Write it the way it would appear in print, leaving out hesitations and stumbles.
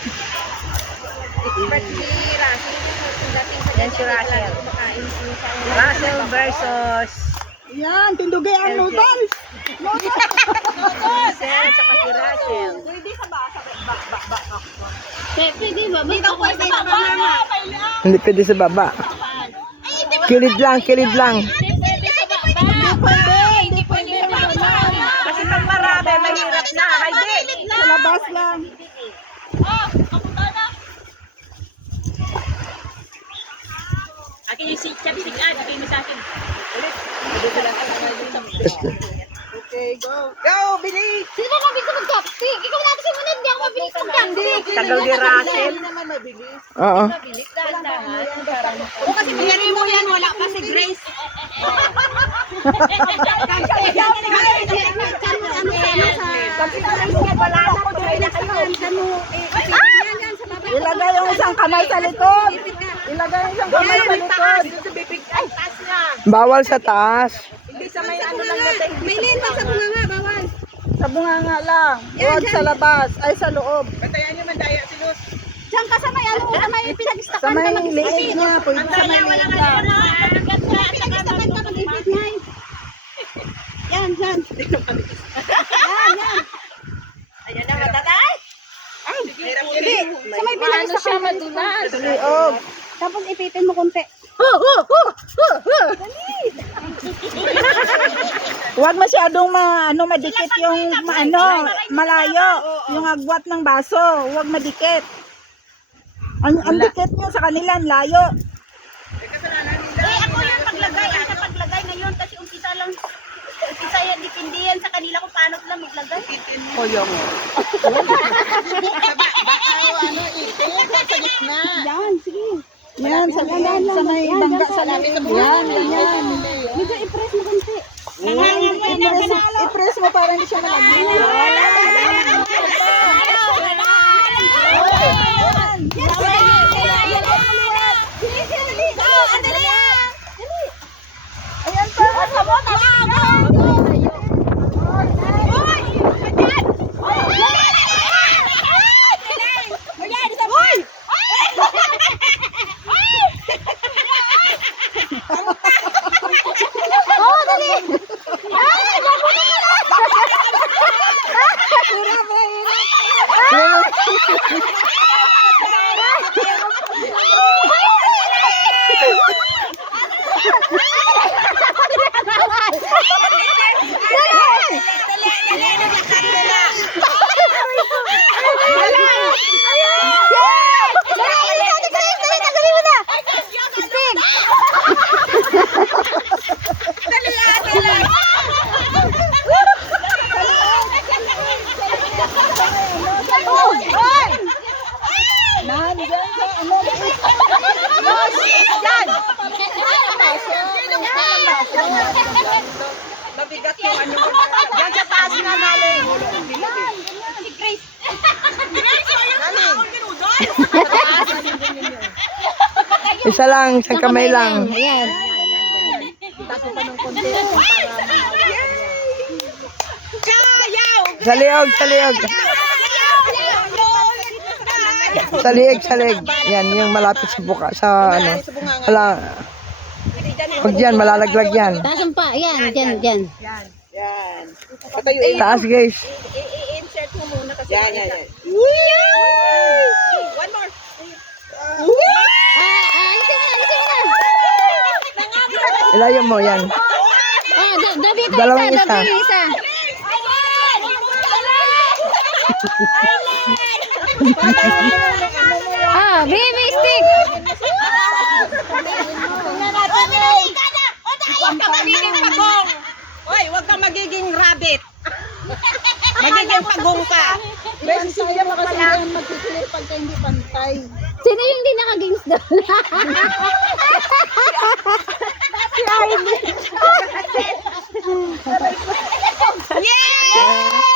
Expert si Russell. Dating sa Yan si Russell. kumakain minsan. Russell versus Yan, tindugay ang noodles. Sir at saka si Russell. Pwede sa ba? Pwede ba? Dito pwede sa baba. Hindi pwede sa baba. Kilid lang, kilid lang. Pwede sa baba. Hindi pwede sa baba. Kasi pag marami, mahirap na. Hindi. Sa labas lang. Akin yung chopstick akin mo sa akin. Okay, go. Go, bilis! Sino na mabilis sa mag-chopstick? Ikaw na kasi sumunod, hindi ako mabilis mag-chopstick. Tagal ni Russell. Oo. O kasi pinari mo yan, wala pa si Grace. Ilagay yung isang kamay sa likod. Ilagay yung isang kamay sa likod. Bawal sa taas. Hindi sa may ano lang natin. May lintang sa bunganga, bawal. Sa bunganga lang. Huwag sa labas. Ay, sa loob. Batayan niyo mandaya si Luz. Diyan ka sa may ano, sa may pinag-istakan Sa may ka mag-isip. liig niya. Pwede sa may liig lang. Pinag-istakan ka mag-isip niya. Yan, yan. Yan, yan. Ayan na, matatay. Hindi, sa may pinag-istakan madulas. Sa liog. Tapos ipitin mo konti. Huwag masyadong madikit yung malayo. Yung agwat ng baso. Huwag madikit. Ang dikit nyo sa kanila, ang layo. Ako yung paglagay. Ang sa paglagay ngayon kasi umpisa lang. Umpisa yan, dipindi yan sa kanila kung paano sila maglagay. Koyong. Yan, sige. Yan, sa may bangga sa liig. Yan, yan. Medyo i-press mo konti. I-press mo para hindi siya malagyan. Ayan pa. Mabigat yung ano. Yan sa taas na namin. Si Grace. Isa lang, isang kamay lang. Ayan. Sa liog, sa liog. Sa liig, sa liig. Yan, yung malapit sa buka, sa ano. Pag yan, malalaglag yan. Taas pa. Ayan, dyan, dyan. Yan. Taas, guys. I-insert mo muna kasi. Yan, yan, yan. One more. Alisin mo na, alisin mo na. Ilayo mo, yan. Dabi ka Dalawang isa, isa. dabi isa. Baby stick. Huwag ka magiging pagong. Hoy, huwag kang magiging rabbit. Magiging pagong ka. Sino yung hindi nakagings doon? Yeah!